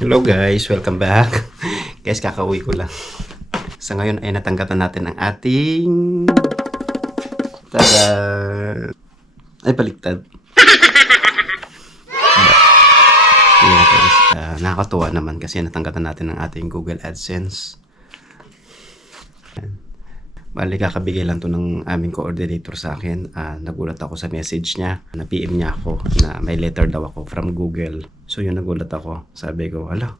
Hello guys, welcome back. Guys, kakauwi ko lang. Sa ngayon ay natanggap na natin ang ating tada! Ay, baliktad. Yeah guys, nakakatuwa naman kasi natanggap na natin ang ating Google AdSense. Bali, kakabigay lang to ng aming coordinator sa akin. Nagulat ako sa message niya. Na-PM niya ako na may letter daw ako from Google. So yun, nagulat ako. Sabi ko, ala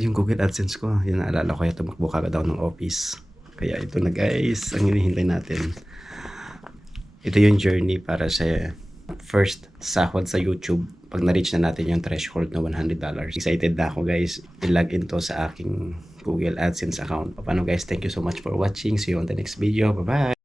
yung Google AdSense ko. Yun, naalala ko, tumakbo ka daw ng office. Kaya ito na guys, ang hinihintay natin. Ito yung journey para sa first sahod sa YouTube. Pag na-reach na natin yung threshold na $100. Excited na ako guys. I-log in to sa aking Google AdSense account. Paano guys, thank you so much for watching. See you on the next video. Bye-bye!